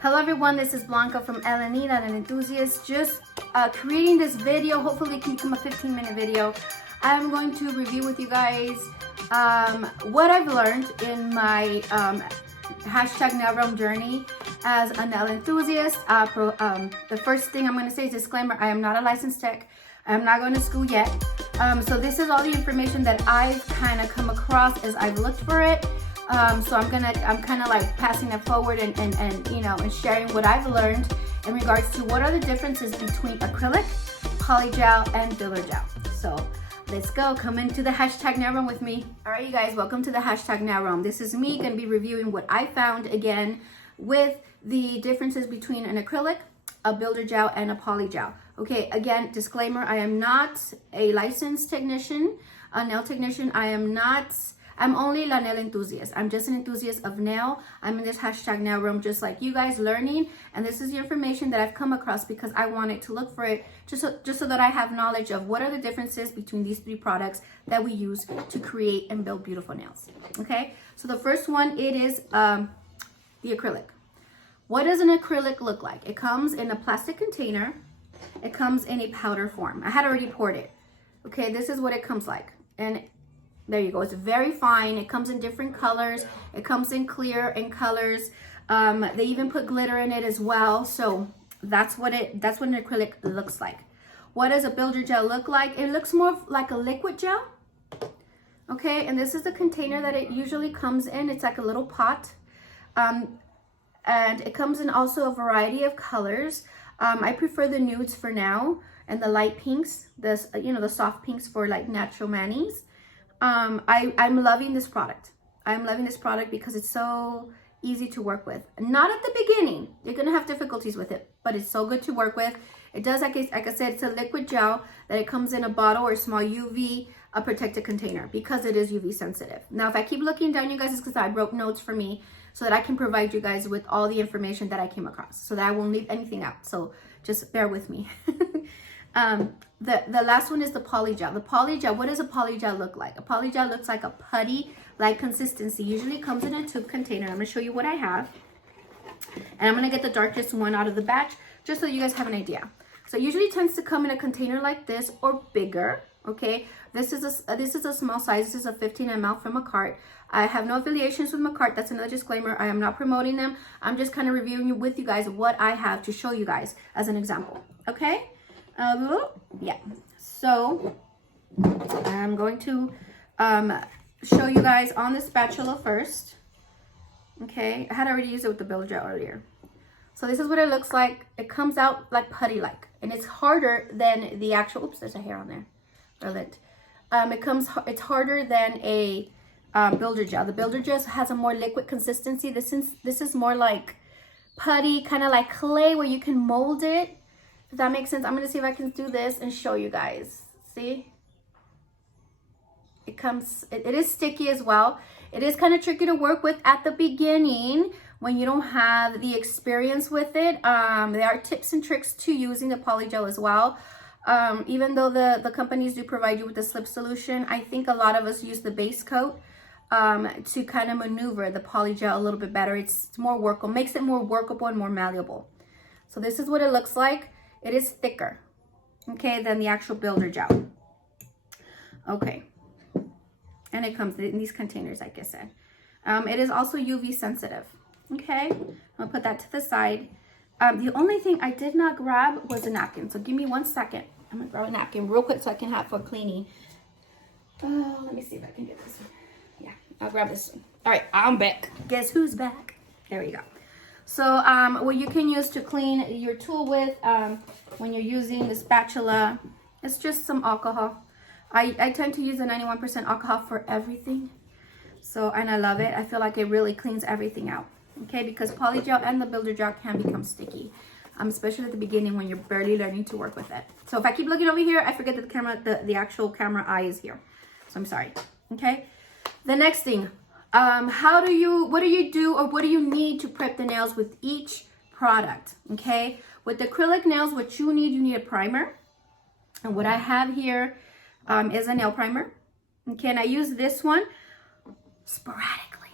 Hello everyone, this is Blanca from LNE Enthusiast. Just creating this video. Hopefully it can become a 15-minute video. I'm going to review with you guys what I've learned in my hashtag nail realm journey as a nail enthusiast. The first thing I'm going to say is disclaimer, I am not a licensed tech. I am not going to school yet. So this is all the information that I've kind of come across as I've looked for it. So I'm kind of like passing it forward and you know, and sharing what I've learned in regards to what are the differences between acrylic, polygel, and builder gel. So let's go. Come into the hashtag nail realm with me. All right, you guys, welcome to the hashtag nail realm. This is me going to be reviewing what I found again with the differences between an acrylic, a builder gel, and a polygel. Okay, again, disclaimer, I am not a licensed technician, a nail technician. I'm only a nail enthusiast. I'm just an enthusiast of nail. I'm in this hashtag nail room just like you guys, learning, and this is the information that I've come across because I wanted to look for it just so that I have knowledge of what are the differences between these three products that we use to create and build beautiful nails. Okay, so the first one, it is the acrylic. What does an acrylic look like? It comes in a plastic container. It comes in a powder form. I had already poured it. Okay, this is what it comes like. And there you go. It's very fine. It comes in different colors. It comes in clear and colors. They even put glitter in it as well. So that's what an acrylic looks like. What does a builder gel look like? It looks more like a liquid gel. Okay, and this is the container that it usually comes in. It's like a little pot. And it comes in also a variety of colors. I prefer the nudes for now and the light pinks, the soft pinks for like natural manis. I'm loving this product. I'm loving this product because it's so easy to work with. Not at the beginning. You're going to have difficulties with it, but it's so good to work with. It does, like I said, it's a liquid gel that it comes in a bottle or a small UV protected container because it is UV sensitive. Now, if I keep looking down, you guys, it's because I wrote notes for me so that I can provide you guys with all the information that I came across so that I won't leave anything out. So just bear with me. The last one is the polygel. The polygel, what does a polygel look like? A polygel looks like a putty-like consistency. Usually comes in a tube container. I'm going to show you what I have. And I'm going to get the darkest one out of the batch just so you guys have an idea. So it usually tends to come in a container like this or bigger. Okay, this is a small size. This is a 15 ml from Macart. I have no affiliations with Macart. That's another disclaimer. I am not promoting them. I'm just kind of reviewing with you guys what I have to show you guys as an example. Okay. Yeah, so I'm going to show you guys on the spatula first. Okay, I had already used it with the builder gel earlier. So this is what it looks like. It comes out like putty-like, and it's harder than the actual, oops, there's a hair on there, brilliant. It's harder than a builder gel. The builder gel has a more liquid consistency. This is more like putty, kind of like clay where you can mold it. Does that make sense? I'm going to see if I can do this and show you guys. See? It is sticky as well. It is kind of tricky to work with at the beginning when you don't have the experience with it. There are tips and tricks to using the polygel as well. Even though the companies do provide you with the slip solution, I think a lot of us use the base coat to kind of maneuver the polygel a little bit better. It's more workable, makes it more workable and more malleable. So this is what it looks like. It is thicker, okay, than the actual builder gel. Okay, and it comes in these containers, like I said. It is also UV sensitive. Okay, I'll put that to the side. The only thing I did not grab was a napkin, so give me 1 second. I'm gonna grab a napkin real quick so I can have for cleaning. Oh, let me see if I can get this one. Yeah, I'll grab this one. All right, I'm back. Guess who's back? There we go. So what you can use to clean your tool with when you're using the spatula, it's just some alcohol. I tend to use a 91% alcohol for everything. So, and I love it. I feel like it really cleans everything out. Okay, because polygel and the builder gel can become sticky, especially at the beginning when you're barely learning to work with it. So if I keep looking over here, I forget that the camera, the actual camera eye is here. So I'm sorry. Okay, the next thing. What do you do or what do you need to prep the nails with each product? Okay, with acrylic nails, what you need a primer. And what I have here is a nail primer. Okay, and I use this one sporadically.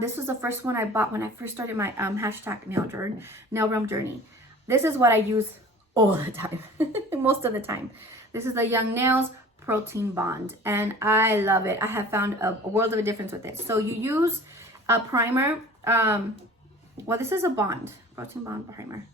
This was the first one I bought when I first started my hashtag nail realm journey. This is what I use all the time, most of the time. This is the Young Nails Protein Bond, and I love it. I have found a world of a difference with it. So you use a primer. Well, this is a bond, protein bond primer,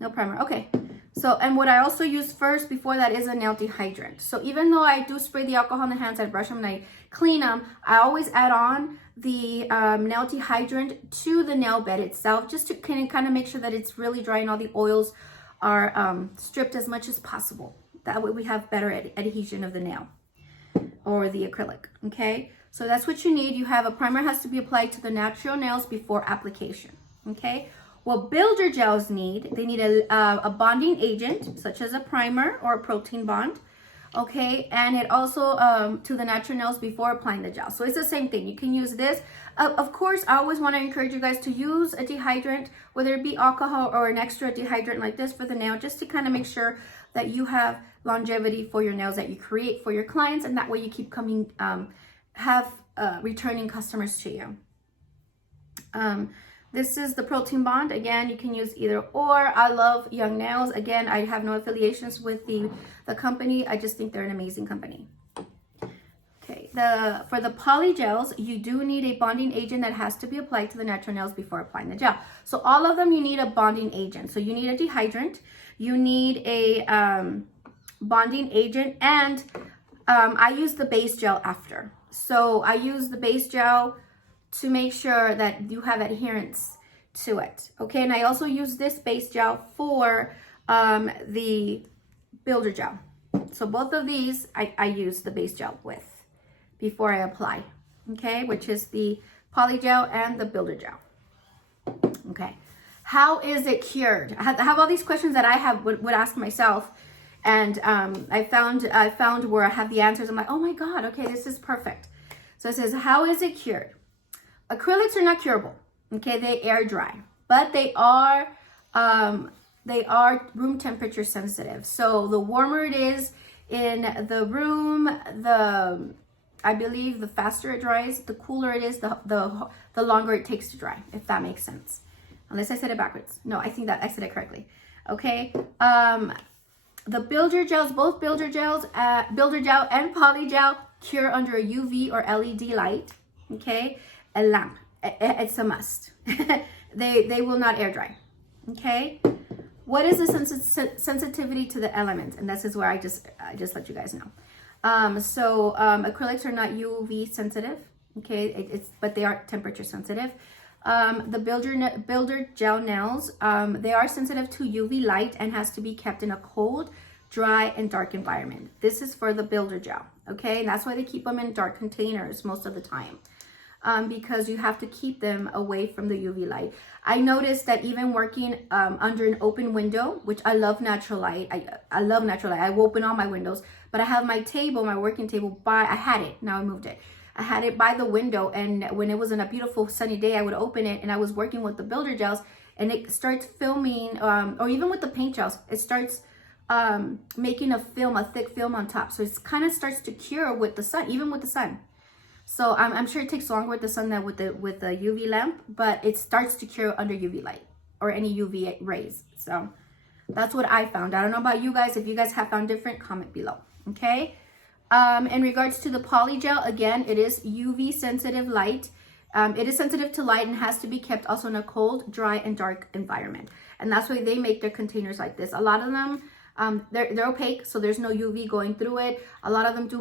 nail primer. Okay. So, and what I also use first before that is a nail dehydrant. So even though I do spray the alcohol on the hands, I brush them and I clean them, I always add on the nail dehydrant to the nail bed itself, just to kind of make sure that it's really dry and all the oils are stripped as much as possible. That way we have better adhesion of the nail or the acrylic, okay? So that's what you need. You have a primer has to be applied to the natural nails before application, okay? What builder gels need, they need a bonding agent, such as a primer or a protein bond, okay? And it also to the natural nails before applying the gel. So it's the same thing. You can use this. Of course, I always want to encourage you guys to use a dehydrant, whether it be alcohol or an extra dehydrant like this for the nail, just to kind of make sure that you have longevity for your nails that you create for your clients, and that way you keep coming, returning customers to you. This is the protein bond. Again, you can use either or. I love Young Nails. Again, I have no affiliations with the company. I just think they're an amazing company. Okay, for the polygels, you do need a bonding agent that has to be applied to the natural nails before applying the gel. So all of them, you need a bonding agent. So you need a dehydrant, you need a bonding agent, and I use the base gel after. So I use the base gel to make sure that you have adherence to it, okay? And I also use this base gel for the builder gel. So both of these I use the base gel with before I apply, okay? Which is the polygel and the builder gel, okay? How is it cured? I have all these questions that I would ask myself, and I found where I have the answers. I'm like, oh my God, okay, this is perfect. So it says, how is it cured? Acrylics are not curable, okay? They air dry, but they are room temperature sensitive. So the warmer it is in the room, I believe the faster it dries. The cooler it is, the longer it takes to dry, if that makes sense. Unless I said it backwards. No, I think that I said it correctly. Okay. The builder gels, both builder gels, builder gel and polygel cure under a UV or LED light. Okay. A lamp. It's a must. They will not air dry. Okay. What is the sensitivity to the elements? And this is where I just let you guys know. Acrylics are not UV sensitive. Okay. But they are temperature sensitive. The builder gel nails, they are sensitive to UV light and has to be kept in a cold, dry, and dark environment. This is for the builder gel. Okay. And that's why they keep them in dark containers most of the time. Because you have to keep them away from the UV light. I noticed that even working under an open window, which I love natural light. I love natural light. I open all my windows, but I have my table, my working table I had it, now I moved it. I had it by the window, and when it was in a beautiful sunny day, I would open it, and I was working with the builder gels, and it starts filming, or even with the paint gels, it starts making a thick film on top. So it kind of starts to cure with the sun, even with the sun. So I'm sure it takes longer with the sun than with the UV lamp, but it starts to cure under UV light or any UV rays. So that's what I found. I don't know about you guys. If you guys have found different, comment below. Okay. In regards to the polygel, again, it is UV sensitive light. It is sensitive to light and has to be kept also in a cold, dry, and dark environment. And that's why they make their containers like this. A lot of them, they're opaque, so there's no UV going through it. A lot of them do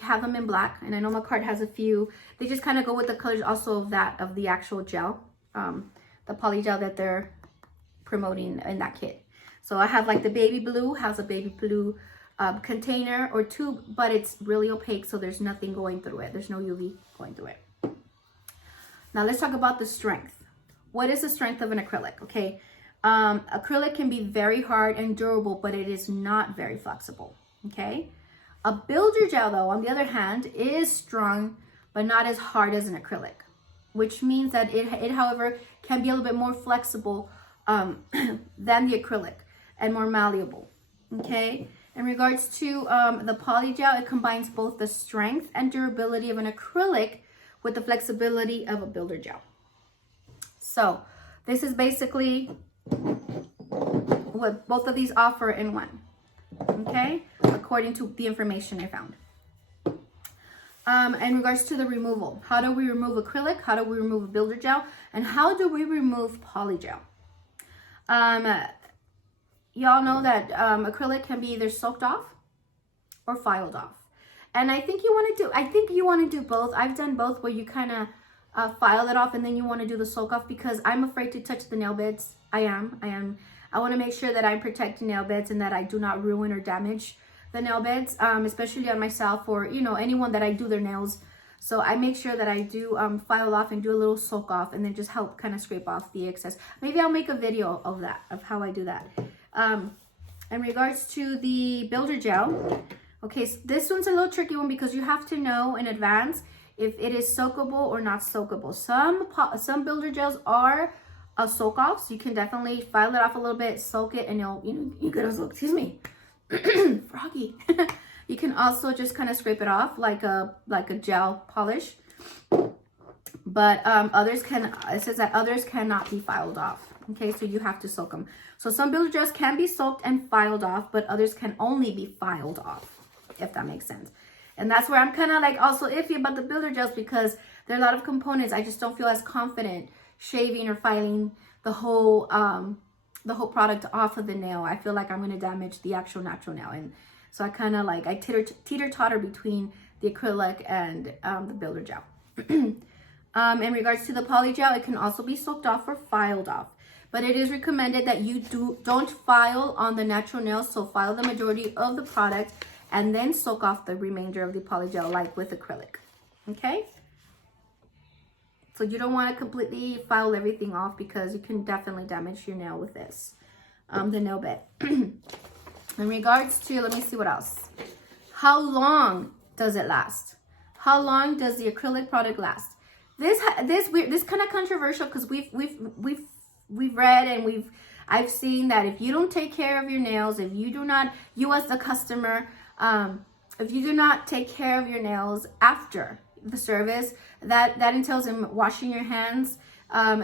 have them in black, and I know my card has a few. They just kind of go with the colors also of the actual gel, the polygel that they're promoting in that kit. So I have like the baby blue, has a baby blue container or tube, but it's really opaque, so there's nothing going through it. There's no UV going through it. Now let's talk about the strength. What is the strength of an acrylic? Okay. Acrylic can be very hard and durable, but it is not very flexible. Okay. A builder gel, though, on the other hand, is strong, but not as hard as an acrylic, which means that it however, can be a little bit more flexible than the acrylic and more malleable. Okay. In regards to the polygel, it combines both the strength and durability of an acrylic with the flexibility of a builder gel. So this is basically what both of these offer in one, okay, according to the information I found. In regards to the removal, how do we remove acrylic, how do we remove a builder gel, and how do we remove polygel? Y'all know that acrylic can be either soaked off or filed off, and I think you want to do both. I've done both, where you kind of file it off and then you want to do the soak off, because I'm afraid to touch the nail beds. I want to make sure that I'm protecting nail beds and that I do not ruin or damage the nail beds, especially on myself or, you know, anyone that I do their nails. So I make sure that I do file off and do a little soak off, and then just help kind of scrape off the excess. Maybe I'll make a video of that, of how I do that. In regards to the builder gel, okay, so this one's a little tricky one, because you have to know in advance if it is soakable or not soakable. Some builder gels are a soak off, so you can definitely file it off a little bit, soak it, and you get a soak. Excuse me. Froggy. You can also just kind of scrape it off like a gel polish, but others can, it says that others cannot be filed off. Okay, so you have to soak them. So some builder gels can be soaked and filed off, but others can only be filed off, if that makes sense. And that's where I'm kind of like also iffy about the builder gels, because there are a lot of components I just don't feel as confident shaving or filing the whole product off of the nail. I feel like I'm going to damage the actual natural nail, and so I kind of like, I teeter-totter between the acrylic and the builder gel. In regards to the polygel, it can also be soaked off or filed off, but it is recommended that you don't file on the natural nails. So file the majority of the product and then soak off the remainder of the polygel, like with acrylic. Okay, so you don't want to completely file everything off, because you can definitely damage your nail with this, the nail bed. In regards to, let me see what else. How long does it last? How long does the acrylic product last? This kind of controversial, because we've read and I've seen that if you don't take care of your nails, if you do not, you as the customer, if you do not take care of your nails after the service, that entails in washing your hands,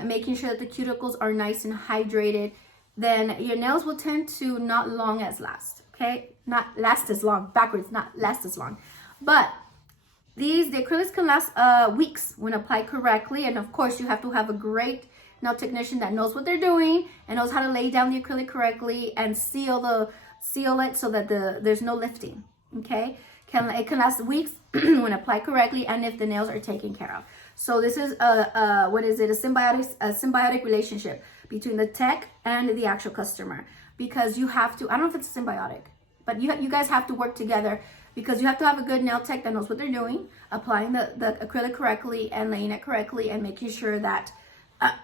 making sure that the cuticles are nice and hydrated, then your nails will tend to not last. Okay, not last as long, backwards, not last as long. But the acrylics can last weeks when applied correctly, and of course you have to have a great nail technician that knows what they're doing and knows how to lay down the acrylic correctly and seal it so that there's no lifting. Okay, it can last weeks when applied correctly, and if the nails are taken care of. So this is a symbiotic relationship between the tech and the actual customer, because you have to, I don't know if it's symbiotic, but you guys have to work together, because you have to have a good nail tech that knows what they're doing, applying the acrylic correctly and laying it correctly, and making sure that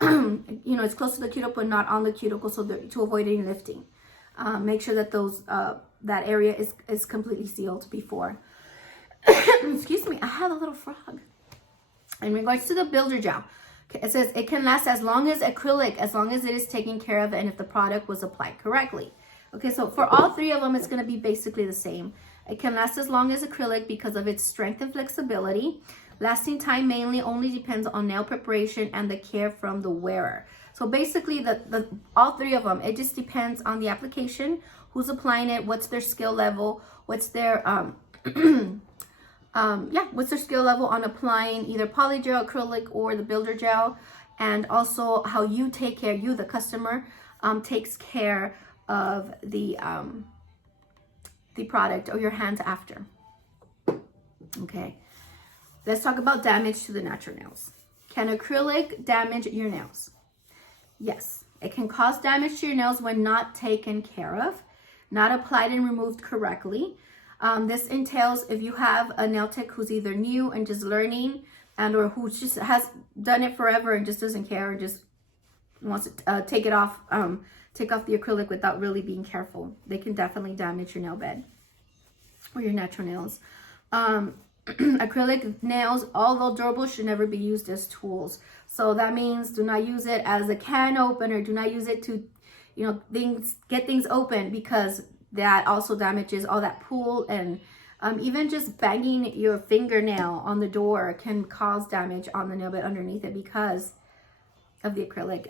it's close to the cuticle but not on the cuticle, so to avoid any lifting. Make sure that that area is completely sealed before. Excuse me, I have a little frog. In regards to the builder gel, it says it can last as long as acrylic, as long as it is taken care of and if the product was applied correctly. Okay, so for all three of them, it's going to be basically the same. It can last as long as acrylic because of its strength and flexibility. Lasting time mainly only depends on nail preparation and the care from the wearer. So basically, all three of them, it just depends on the application, who's applying it, what's their skill level, what's their what's their skill level on applying either polygel, acrylic, or the builder gel, and also how you take care, you the customer, takes care of the product or your hands after. Okay, let's talk about damage to the natural nails. Can acrylic damage your nails? Yes, it can cause damage to your nails when not taken care of, not applied and removed correctly. This entails if you have a nail tech who's either new and just learning, or who just has done it forever and just doesn't care and just wants to take off the acrylic without really being careful. They can definitely damage your nail bed or your natural nails. Acrylic nails, although durable, should never be used as tools. So that means do not use it as a can opener. Do not use it to, get things open, because that also damages all that pool and Even just banging your fingernail on the door can cause damage on the nail bed underneath it because of the acrylic.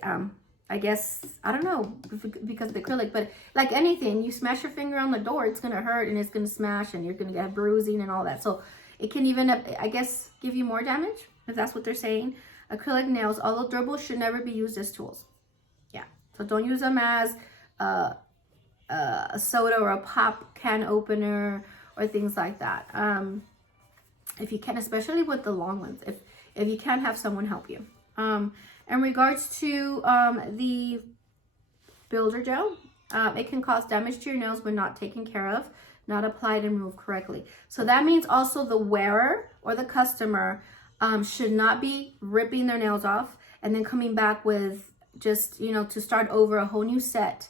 I guess, I don't know, because of the acrylic, but like anything, you smash your finger on the door, it's going to hurt and it's going to smash and you're going to get bruising and all that. So it can even, I guess, give you more damage, if that's what they're saying. Acrylic nails, although durable, should never be used as tools. Yeah, so don't use them as a soda or a pop can opener or things like that. If you can, especially with the long ones, if you can, have someone help you. In regards to the builder gel, it can cause damage to your nails when not taken care of, not applied and removed correctly. So that means also the wearer or the customer should not be ripping their nails off and then coming back with just, you know, to start over a whole new set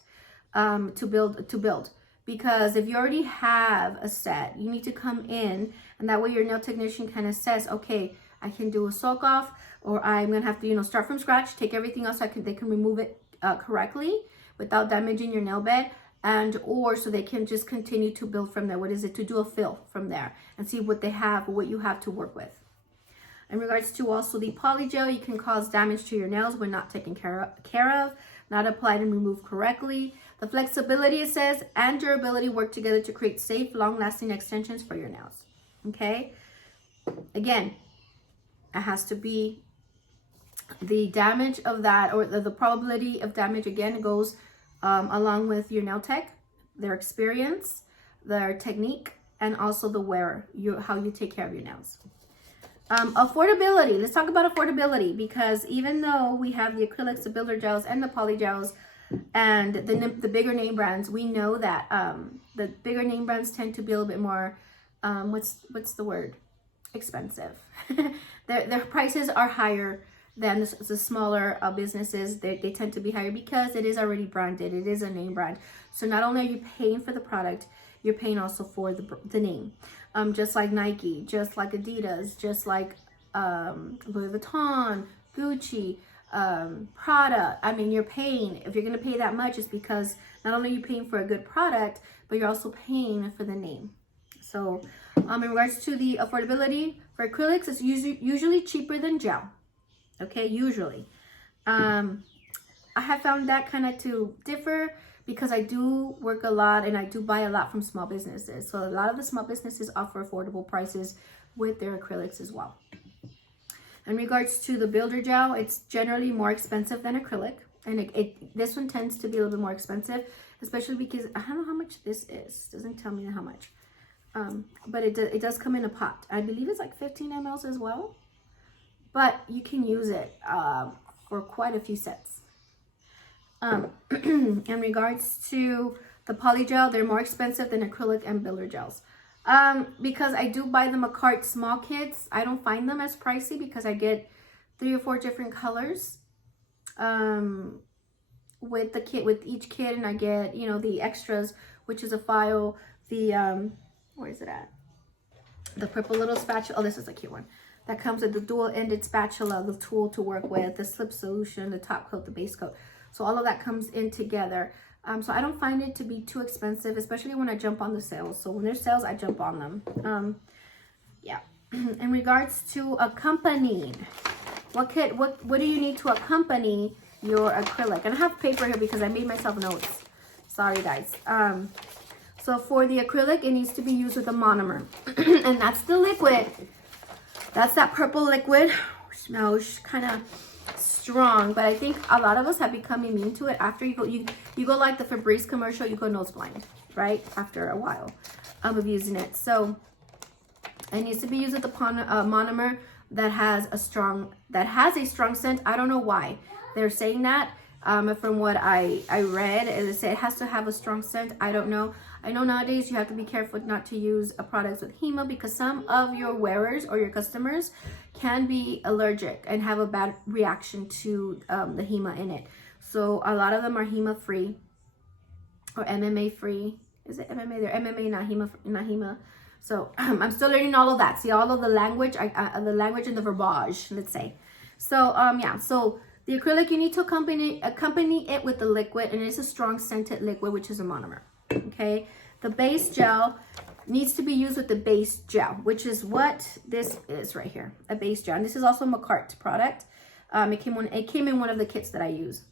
to build. Because if you already have a set, you need to come in, and that way your nail technician can assess, okay, I can do a soak off, or I'm gonna have to, you know, start from scratch, take everything else, they can remove it correctly without damaging your nail bed, and or so they can just continue to build from there. What is it, to do a fill from there and see what they have, what you have to work with. In regards to also the polygel, you can cause damage to your nails when not taken care of, not applied and removed correctly. The flexibility, it says, and durability work together to create safe, long-lasting extensions for your nails. Okay, again, it has to be the damage of that, or the probability of damage, again, goes along with your nail tech, their experience, their technique, and also the wearer, how you take care of your nails. Affordability. Let's talk about affordability, because even though we have the acrylics, the builder gels, and the polygels, and the bigger name brands, we know that the bigger name brands tend to be a little bit more, what's the word? Expensive. Their prices are higher than the smaller businesses. They tend to be higher because it is already branded. It is a name brand. So not only are you paying for the product, you're paying also for the name. Just like Nike, just like Adidas, just like Louis Vuitton, Gucci, Prada. I mean, you're paying, if you're going to pay that much, it's because not only are you paying for a good product, but you're also paying for the name. So in regards to the affordability for acrylics, it's usually cheaper than gel. Okay, usually. I have found that kind of to differ because I do work a lot and I do buy a lot from small businesses. So a lot of the small businesses offer affordable prices with their acrylics as well. In regards to the builder gel, it's generally more expensive than acrylic. And this one tends to be a little bit more expensive, especially because I don't know how much this is. It doesn't tell me how much. But it does come in a pot. I believe it's like 15 ml as well. But you can use it for quite a few sets. In regards to the polygel, they're more expensive than acrylic and builder gels. Because I do buy them a cart small kits, I don't find them as pricey because I get 3 or 4 different colors with the kit, with each kit, and I get, you know, the extras, which is a file, the where is it at? The purple little spatula. Oh, this is a cute one. That comes with the dual-ended spatula, the tool to work with, the slip solution, the top coat, the base coat. So all of that comes in together. So I don't find it to be too expensive, especially when I jump on the sales. So when there's sales, I jump on them. Yeah. In regards to accompanying, what do you need to accompany your acrylic? And I have paper here because I made myself notes. Sorry, guys. So for the acrylic, it needs to be used with a monomer. And that's the liquid. That's that purple liquid. Smells kind of strong, but I think a lot of us have become immune to it. After you go like the Febreze commercial, you go nose blind, right? After a while of using it. So it needs to be used with a monomer that has a strong scent. I don't know why they're saying that. From what I read, it said it has to have a strong scent. I don't know. I know nowadays you have to be careful not to use products with HEMA because some of your wearers or your customers can be allergic and have a bad reaction to the HEMA in it. So a lot of them are HEMA free or MMA free. Is it MMA? They're MMA, not HEMA. So I'm still learning all of that. See, all of the language, the language and the verbiage, let's say. So yeah. So the acrylic, you need to accompany it with the liquid, and it's a strong scented liquid, which is a monomer. Okay, the base gel, needs to be used with the base gel, which is what this is right here, a base gel. And this is also a McCart product. It came in one of the kits that I use.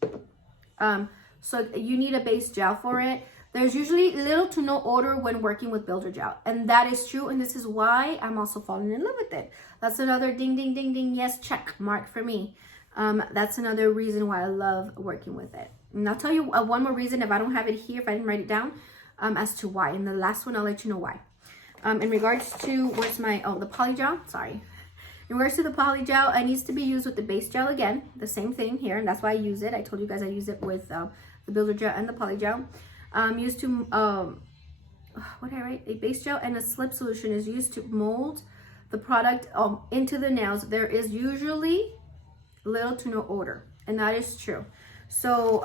So you need a base gel for it. There's usually little to no odor when working with builder gel, and that is true, and this is why I'm also falling in love with it. That's another ding, ding, ding, ding, yes, check mark for me. That's another reason why I love working with it. And I'll tell you one more reason if I don't have it here, if I didn't write it down, as to why. And the last one, I'll let you know why. In regards to, where's my, the polygel, sorry. In regards to the polygel, it needs to be used with the base gel again, the same thing here, and that's why I use it. I told you guys I use it with the builder gel and the polygel. Used to, what did I write? A base gel and a slip solution is used to mold the product into the nails. There is usually little to no odor, and that is true. So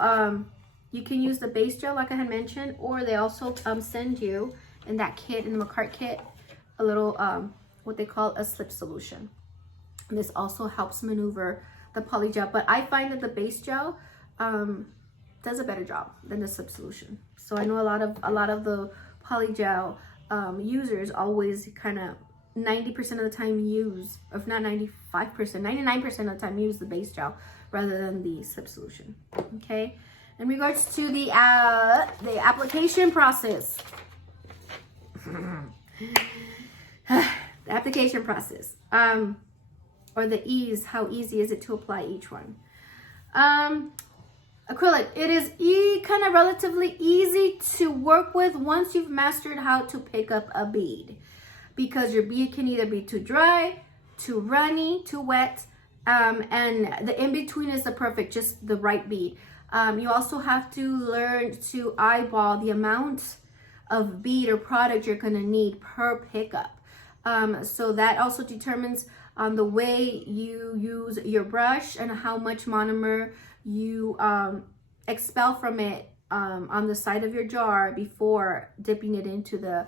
you can use the base gel like I had mentioned, or they also send you in that kit, in the McCart kit, a little what they call a slip solution. And this also helps maneuver the polygel, but I find that the base gel does a better job than the slip solution. So I know a lot of the polygel users always kind of 90% of the time use, if not 95%, 99% of the time use the base gel rather than the slip solution. Okay. In regards to the application process, the application process, or the ease, how easy is it to apply each one? Acrylic, it is kind of relatively easy to work with once you've mastered how to pick up a bead, because your bead can either be too dry, too runny, too wet, and the in-between is just the right bead. You also have to learn to eyeball the amount of bead or product you're gonna need per pickup. So that also determines the way you use your brush and how much monomer you expel from it on the side of your jar before dipping it into the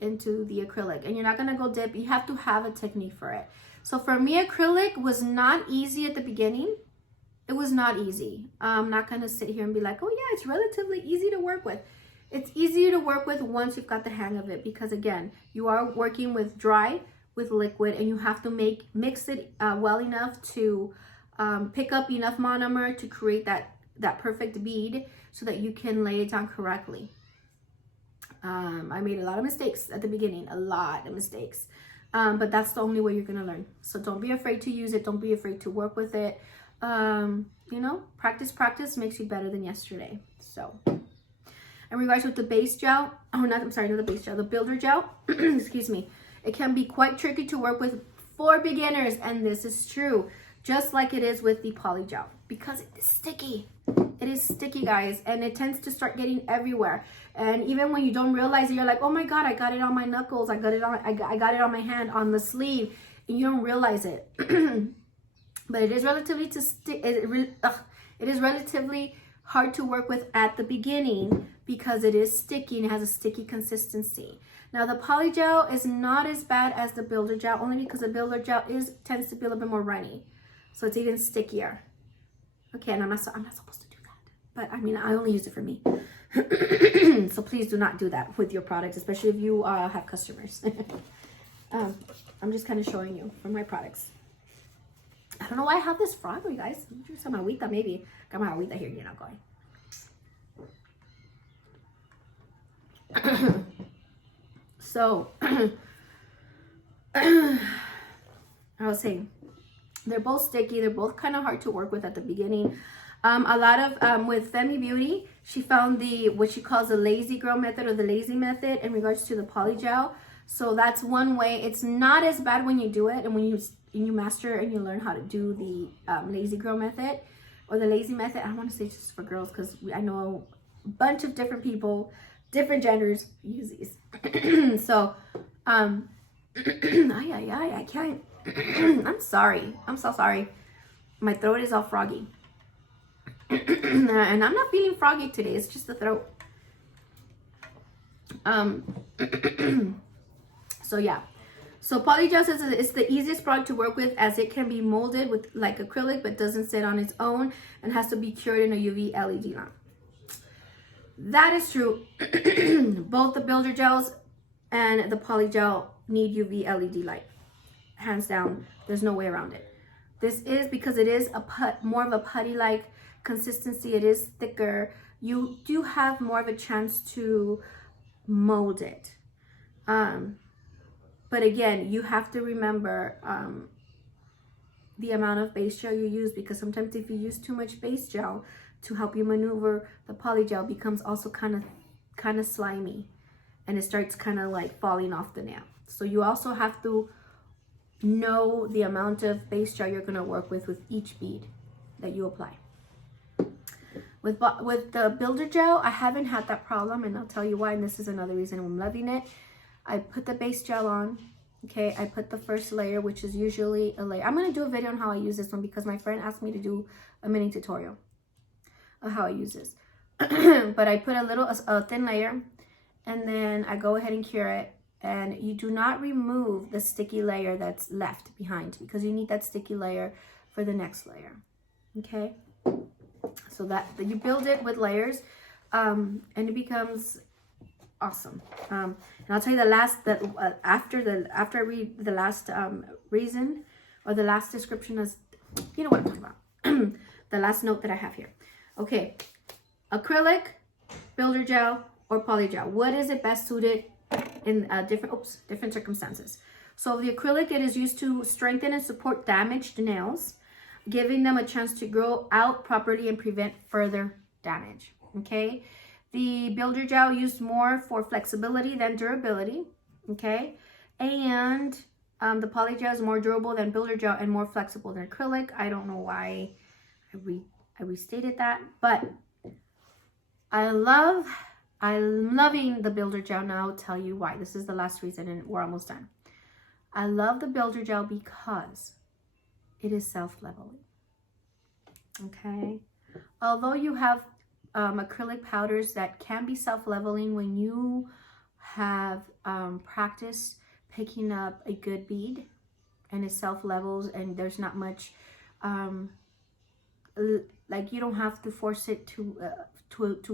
acrylic. And you're not gonna go dip, you have to have a technique for it. So for me, acrylic was not easy at the beginning. It was not easy. I'm not gonna sit here and be like, oh yeah, it's relatively easy to work with. It's easier to work with once you've got the hang of it, because again, you are working with dry, with liquid, and you have to mix it well enough to pick up enough monomer to create that perfect bead so that you can lay it down correctly. I made a lot of mistakes at the beginning, a lot of mistakes, but that's the only way you're gonna learn. So don't be afraid to use it. Don't be afraid to work with it. You know, practice makes you better than yesterday. So in regards with the base gel, not the base gel, the builder gel, excuse me, it can be quite tricky to work with for beginners, and this is true, just like it is with the polygel, because it is sticky. It is sticky, guys, and it tends to start getting everywhere. And even when you don't realize it, you're like, oh my god, I got it on my knuckles, I got it on my hand, on the sleeve, and you don't realize it. But it is relatively it is relatively hard to work with at the beginning because it is sticky and it has a sticky consistency. Now the polygel is not as bad as the builder gel, only because the builder gel tends to be a little bit more runny, so it's even stickier. Okay, and I'm not supposed to do that, but I mean, I only use it for me. So please do not do that with your products, especially if you have customers. I'm just kind of showing you from my products. I don't know why I have this frog, you guys. I'm sure some agüita, maybe. Got my agüita here, you're not going. So, I was saying, they're both sticky. They're both kind of hard to work with at the beginning. A lot of, with Femi Beauty, she found what she calls the lazy girl method or the lazy method in regards to the polygel. So that's one way. It's not as bad when you do it and when you master and you learn how to do the lazy girl method or the lazy method. I don't want to say just for girls because I know a bunch of different people, different genders use these. So, I can't. I'm sorry. I'm so sorry. My throat is all froggy. And I'm not feeling froggy today. It's just the throat. So yeah. So polygel says it's the easiest product to work with as it can be molded with like acrylic but doesn't sit on its own and has to be cured in a UV LED lamp. That is true. Both the builder gels and the Polygel need UV LED light. Hands down, there's no way around it. This is because it is more of a putty-like consistency. It is thicker. You do have more of a chance to mold it. But again, you have to remember the amount of base gel you use, because sometimes if you use too much base gel to help you maneuver, the Polygel becomes also kind of slimy, and it starts kind of like falling off the nail. So you also have to know the amount of base gel you're going to work with each bead that you apply. With the builder gel, I haven't had that problem, and I'll tell you why, and this is another reason I'm loving it. I put the base gel on, okay? I put the first layer, which is usually a layer. I'm going to do a video on how I use this one because my friend asked me to do a mini tutorial of how I use this. But I put a thin layer, and then I go ahead and cure it. And you do not remove the sticky layer that's left behind, because you need that sticky layer for the next layer, okay? So that you build it with layers, and it becomes awesome. And I'll tell you after I read the last reason, or the last description, is, you know what I'm talking about. The last note that I have here. Okay, acrylic, builder gel, or polygel. What is it best suited in different circumstances? So the acrylic, it is used to strengthen and support damaged nails, giving them a chance to grow out properly and prevent further damage. Okay, the builder gel used more for flexibility than durability. Okay, and the polygel is more durable than builder gel and more flexible than acrylic. I don't know why I restated that, but I'm loving the builder gel. Now I'll tell you why. This is the last reason, and we're almost done. I love the builder gel because it is self-leveling. Okay, although you have acrylic powders that can be self-leveling when you have practiced picking up a good bead and it self-levels, and there's not much like, you don't have to force it to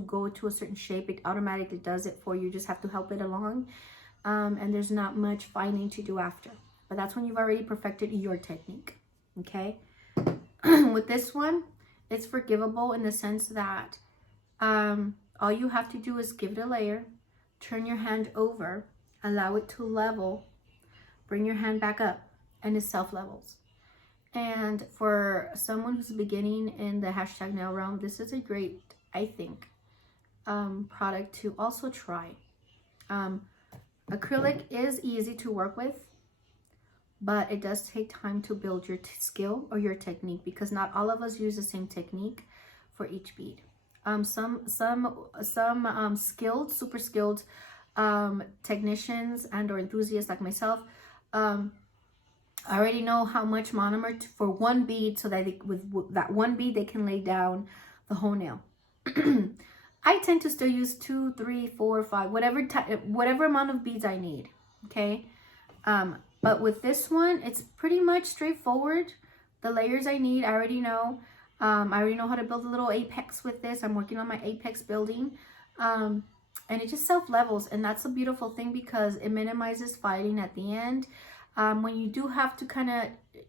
go to a certain shape. It automatically does it for you. You just have to help it along, and there's not much fining to do after. But that's when you've already perfected your technique. Okay. With this one, it's forgivable in the sense that all you have to do is give it a layer, turn your hand over, allow it to level, bring your hand back up, and it self-levels. And for someone who's beginning in the hashtag nail realm, this is a great, I think, product to also try. Acrylic is easy to work with, but it does take time to build your skill or your technique, because not all of us use the same technique for each bead. Some skilled, super skilled technicians and or enthusiasts like myself already know how much monomer for one bead, so that with that one bead they can lay down the whole nail. I tend to still use 2, 3, 4, 5, whatever amount of beads I need. Okay. But with this one, it's pretty much straightforward. The layers I need, I already know. I already know how to build a little apex with this. I'm working on my apex building. And it just self-levels. And that's a beautiful thing, because it minimizes filing at the end. When you do have to kind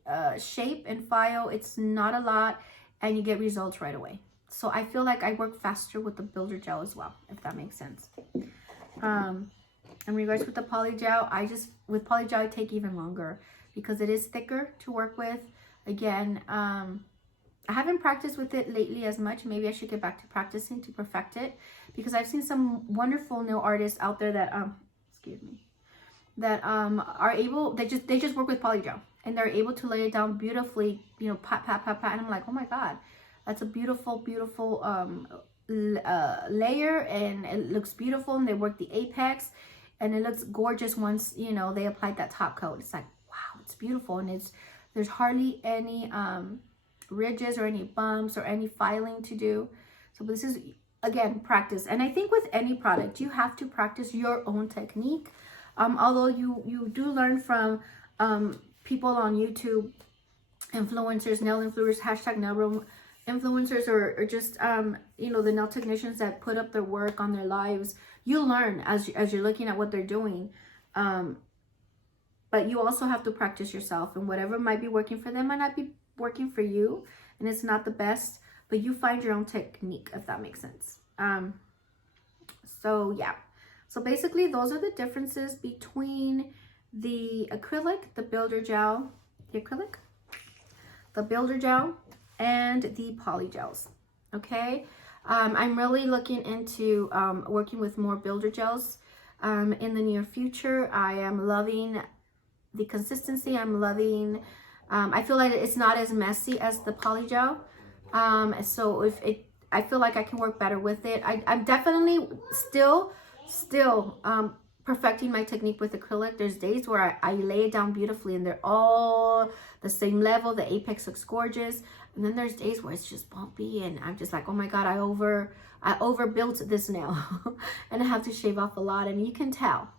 of shape and file, it's not a lot, and you get results right away. So I feel like I work faster with the builder gel as well, if that makes sense. In regards with the polygel, with polygel I take even longer, because it is thicker to work with. Again, I haven't practiced with it lately as much. Maybe I should get back to practicing to perfect it, because I've seen some wonderful nail artists out there that are able, they just work with polygel, and they're able to lay it down beautifully, you know, pat, and I'm like, oh my god, that's a beautiful layer, and it looks beautiful, and they work the apex, and it looks gorgeous once, you know, they applied that top coat. It's like, wow, it's beautiful, and there's hardly any ridges or any bumps or any filing to do. So this is, again, practice. And I think with any product, you have to practice your own technique. Although you do learn from people on YouTube, influencers, nail influencers, hashtag nail room influencers, or just you know, the nail technicians that put up their work on their lives. You learn as you're looking at what they're doing. But you also have to practice yourself, and whatever might be working for them might not be working for you, and it's not the best, but you find your own technique, if that makes sense. So yeah, so basically those are the differences between the acrylic, the builder gel, the acrylic, the builder gel, and the polygels. Okay, I'm really looking into working with more builder gels in the near future. I am loving the consistency. I'm loving, I feel like it's not as messy as the polygel. So I feel like I can work better with it. I'm definitely still perfecting my technique with acrylic. There's days where I lay it down beautifully and they're all the same level. The apex looks gorgeous. And then there's days where it's just bumpy and I'm just like, oh my God, I overbuilt this nail and I have to shave off a lot, and you can tell.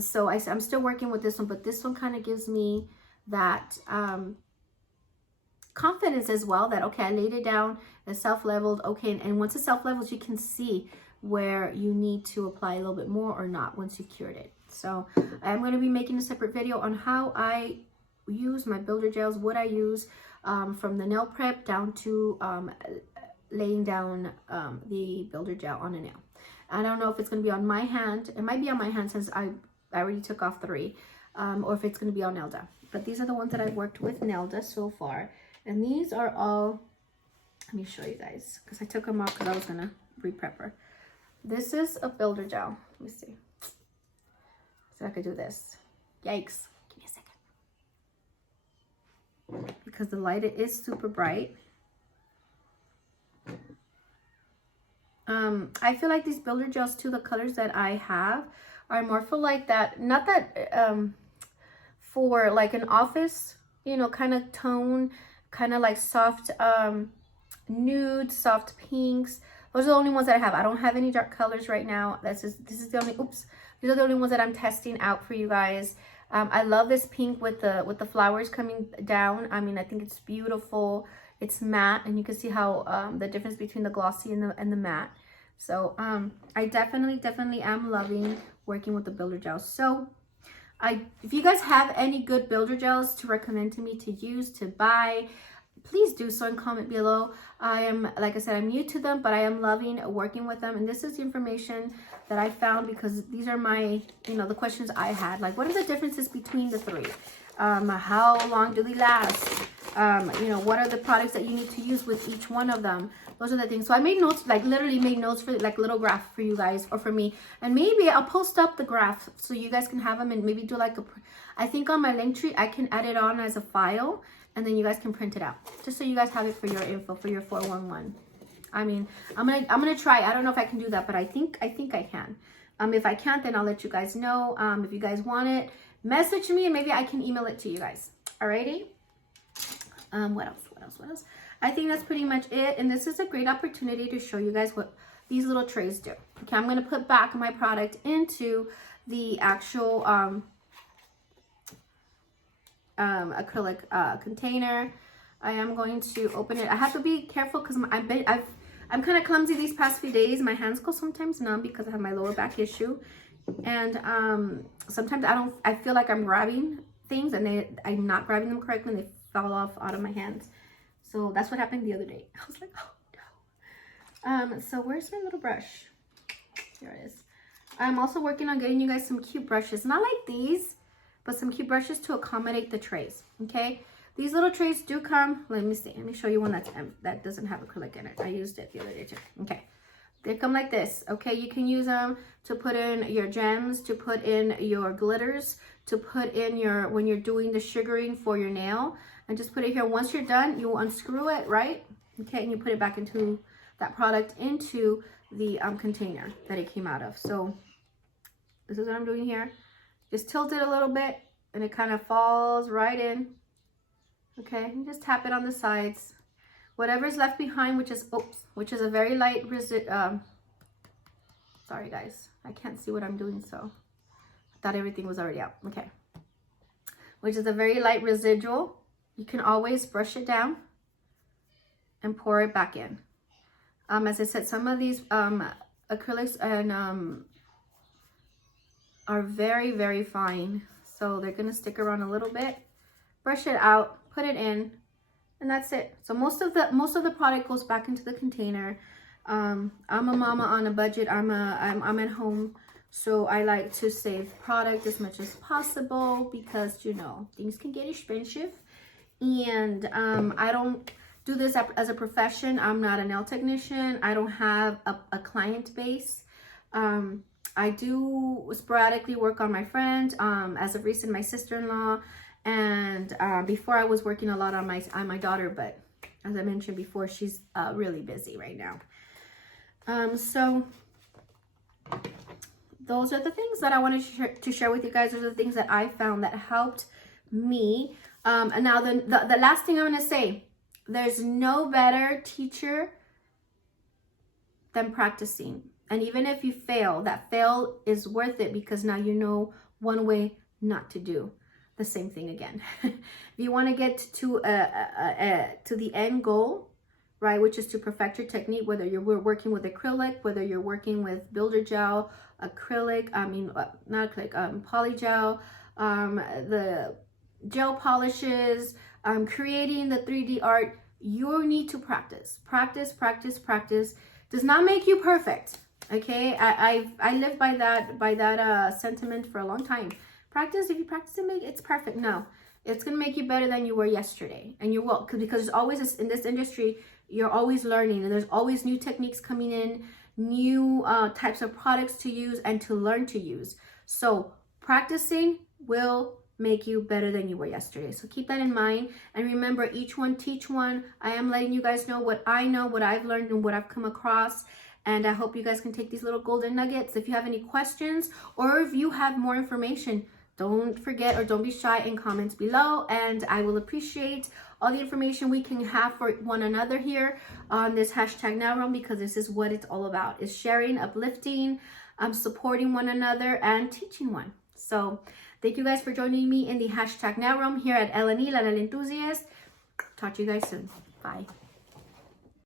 So I'm still working with this one, but this one kind of gives me that confidence as well, that okay, I laid it down, it's self-leveled, okay, and once it self-levels, you can see where you need to apply a little bit more or not once you've cured it. So I'm going to be making a separate video on how I use my builder gels, what I use from the nail prep down to laying down the builder gel on a nail. I don't know if it's going to be on my hand. It might be on my hand since I already took off 3, or if it's going to be on Nelda. But these are the ones that I've worked with Nelda so far. And these are all, let me show you guys, because I took them off because I was going to re-prep her. This is a builder gel. Let me see. So I could do this. Yikes. Give me a second. Because the light is super bright. I feel like these builder gels too, the colors that I have are more for like that, not that, for like an office, you know, kind of tone, kind of like soft, nude, soft pinks. Those are the only ones that I have. I don't have any dark colors right now. This is the only, these are the only ones that I'm testing out for you guys. I love this pink with the flowers coming down. I mean, I think it's beautiful. It's matte, and you can see how the difference between the glossy and the matte. So I definitely am loving working with the builder gels. So if you guys have any good builder gels to recommend to me to use, to buy, please do so and comment below. I am, like I said, I'm new to them, but I am loving working with them. And this is the information that I found because these are my, you know, the questions I had. Like, what are the differences between the 3? How long do they last? You know, what are the products that you need to use with each one of them? Those are the things. So I made notes, like literally made notes for like little graph for you guys or for me. And maybe I'll post up the graph so you guys can have them and maybe do like I think on my link tree, I can add it on as a file and then you guys can print it out. Just so you guys have it for your info, for your 411. I mean, I'm gonna try. I don't know if I can do that, but I think I can. If I can't, then I'll let you guys know. If you guys want it, message me and maybe I can email it to you guys. Alrighty. What else? I think that's pretty much it. And this is a great opportunity to show you guys what these little trays do. Okay, I'm going to put back my product into the actual acrylic container. I am going to open it. I have to be careful because I'm kind of clumsy these past few days. My hands go sometimes numb because I have my lower back issue. And sometimes I feel like I'm grabbing things and I'm not grabbing them correctly and they fall off out of my hands. So that's what happened the other day. I was like, oh no. So where's my little brush? Here it is. I'm also working on getting you guys some cute brushes. Not like these, but some cute brushes to accommodate the trays. Okay. These little trays do come. Let me see. Let me show you one that doesn't have acrylic in it. I used it the other day too. Okay. They come like this. Okay. You can use them to put in your gems, to put in your glitters, to put in when you're doing the sugaring for your nail. And just put it here. Once you're done, you unscrew it, right? Okay, and you put it back into that product into the container that it came out of. So this is what I'm doing here. Just tilt it a little bit and it kind of falls right in. Okay, and just tap it on the sides. Whatever's left behind, which is a very light sorry guys, I can't see what I'm doing, so I thought everything was already out. Okay, which is a very light residual. You can always brush it down and pour it back in. As I said, some of these acrylics and are very, very fine. So they're gonna stick around a little bit. Brush it out, put it in, and that's it. So most of the product goes back into the container. I'm a mama on a budget. I'm at home, so I like to save product as much as possible because, you know, things can get expensive. And I don't do this as a profession. I'm not a nail technician. I don't have a client base. I do sporadically work on my friend, as of recent, my sister-in-law, and before I was working a lot on my daughter, but as I mentioned before, she's really busy right now. So those are the things that I wanted to share with you guys. Those are the things that I found that helped me. And now the last thing I'm going to say, there's no better teacher than practicing. And even if you fail, that fail is worth it because now you know one way not to do the same thing again. If you want to get to the end goal, right, which is to perfect your technique, whether you're working with acrylic, whether you're working with builder gel, acrylic, not acrylic, polygel, the gel polishes, creating the 3D art, you need to practice. Practice, practice, practice. Does not make you perfect. Okay, I live by that sentiment for a long time. Practice. If you practice it, it's perfect. No, it's gonna make you better than you were yesterday, and you will, because there's always in this industry, you're always learning, and there's always new techniques coming in, new types of products to use and to learn to use. So practicing will make you better than you were yesterday. So keep that in mind, and remember, each one teach one. I am letting you guys know what I know, what I've learned, and what I've come across. And I hope you guys can take these little golden nuggets. If you have any questions or if you have more information, don't forget or don't be shy in comments below. And I will appreciate all the information we can have for one another here on this hashtag Nail Realm, because this is what it's all about, is sharing, uplifting, supporting one another, and teaching one. So thank you guys for joining me in the hashtag Nail Realm here at LNE Nail Enthusiast. Talk to you guys soon. Bye.